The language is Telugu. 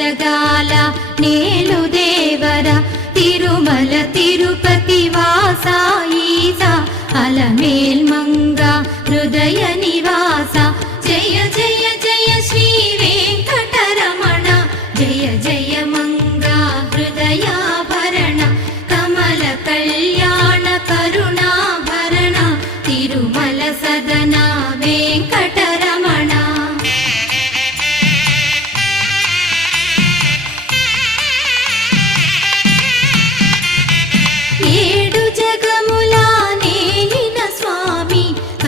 జగాల నేలు దేవర తిరుమల తిరుపతి వాస ఈస అలమేల్ మంగ హృదయ